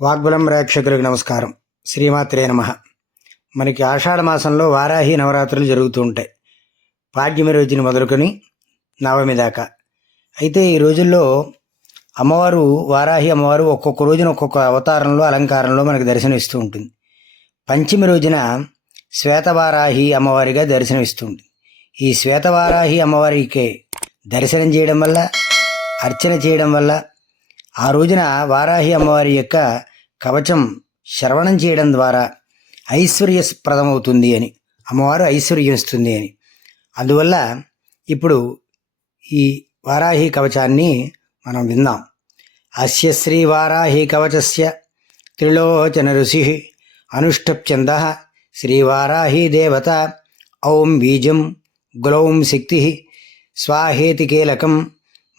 వాగ్బలం ప్రేక్షకులకు నమస్కారం. శ్రీమాత్రే నమః. మనకి ఆషాఢ మాసంలో వారాహి నవరాత్రులు జరుగుతూ ఉంటాయి. పాడ్యమి రోజుని మొదలుకొని నవమి దాకా. అయితే ఈ రోజుల్లో అమ్మవారు వారాహి అమ్మవారు ఒక్కొక్క రోజున ఒక్కొక్క అవతారంలో అలంకారంలో మనకు దర్శనమిస్తూ ఉంటుంది. పంచమి రోజున శ్వేతవారాహి అమ్మవారిగా దర్శనమిస్తూ ఉంటుంది. ఈ శ్వేతవారాహి అమ్మవారికి దర్శనం చేయడం వల్ల, అర్చన చేయడం వల్ల, ఆ రోజున వారాహి అమ్మవారి యొక్క కవచం శ్రవణం చేయడం ద్వారా ఐశ్వర్యప్రదమవుతుంది అని, అమ్మవారు ఐశ్వర్యం ఇస్తుంది అని. అందువల్ల ఇప్పుడు ఈ వారాహి కవచాన్ని మనం విందాం. అస్య శ్రీ వారాహి కవచస్య త్రిలోచన ఋషి అనుష్ఠప్చంద శ్రీవారాహి దేవత ఔం బీజం గ్లౌం శక్తి స్వాహేతి కీలకం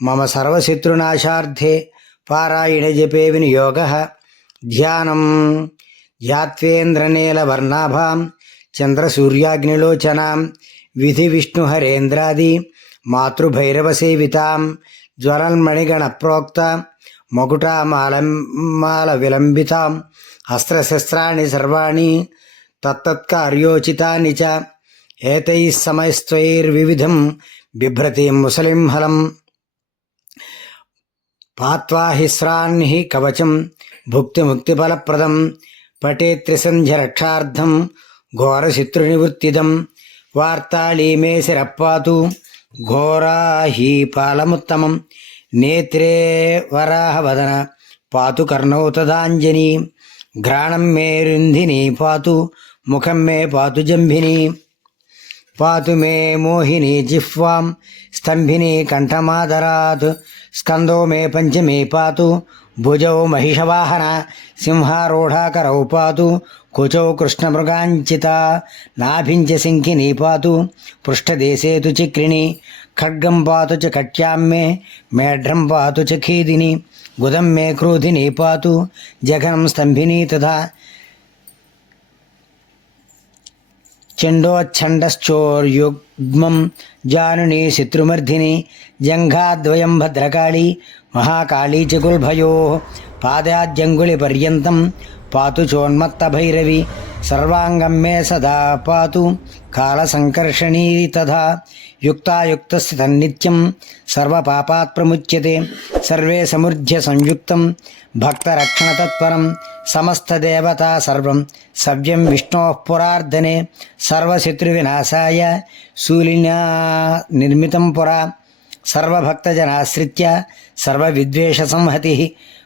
మమ సర్వశత్రునాశార్థే పారాయణ జపే వినియోగ ధ్యానం ధ్యాత్వేంద్రనీలవర్ణాభాం చంద్రసూర్యాగ్నిలోచనాం విధి విష్ణుహరేంద్రాది మాతృభైరవసేవితాం జ్వలన్మణిగణ ప్రోక్త మకుటామాల విలంబితాం అస్త్రశస్త్రాణి సర్వాణి తత్తత్కార్యోచితాని చ ఏతైః సమస్తైర్వివిధం బిభ్రతిం ముసలిం హలం పాత్వాహిస్రాన్హి కవచం భుక్తిముక్తిఫలప్రదం పఠేత్రిసంధ్యరక్షార్థం ఘోరశత్రునివృత్తిదం వార్తాళీమే శిరప్పాతు ఘోరాహి పాలముత్తమం నేత్రే వరాహవదన పాతు కర్ణౌ తదాంజనీ ఘ్రాణం మే రుంధిని పాతు ముఖం మే పాతు జంభిని పాతు మే మోహిని జిహ్వాం స్తంభిని కంఠమాదరాత్ స్కందో మే పంచమే పాతు భుజౌ మహిషవాహన సింహారూఢాకరౌ పాతు కుచౌ కృష్ణమృగాంచిత నాభించ శంఖిని పాతు పృష్ఠదేశే తు చక్రిణి ఖడ్గం పాతు చ కట్యాం మే మేఢ్రం పాతు చ ఖేదిని గుదం మే క్రోధిని పాతు జఘనం స్తంభిని తథా చండోచ్ఛండశ్చోర్యుగ్మం జానుని శత్రుమర్ధిని జంఘాద్వయం భద్రకాళి మహాకాళీ చ కుల్భయో పాదాద్యంగుళిపర్యంతం పాతు చోన్మత్తభైరవి సర్వాంగం మే సదా పాతు కాళసంకర్షణీ తథా యుక్తాయుక్తస్య తన్నిత్యం సర్వపాపాత్ ప్రముచ్యతే సర్వే సమృద్ధ్య సంయుక్తం భక్తరక్షణతత్పరం సమస్తదేవతా సర్వం సవ్యం విష్ణోః పురార్ధనే సర్వశత్రువినాశాయ శూలినా నిర్మితం పురా సర్వభక్తజనాశ్రిత్య సర్వవిద్వేషసంహతి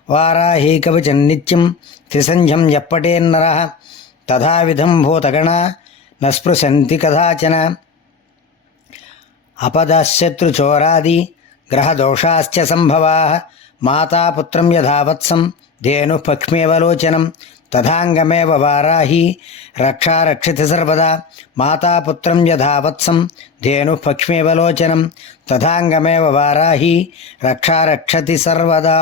వారాహి కవచం నిత్యం త్రిసంధ్యం యప్పటేన్నరః తథావిధం భూతగణా న స్పృశంతి కదాచన అపదశత్రుచోరాది గ్రహదోషాశ్చ సంభవాః మాతాపుత్రం యథావత్సం ధేనుః పక్ష్మేవలోచనం తథాంగమేవ వారాహి రక్షా రక్షతి సర్వదా మాతాపుత్రం యథావత్సం ధేనుః పక్ష్మేవలోచనం తథాంగమేవ వారాహి రక్షా రక్షతి సర్వదా.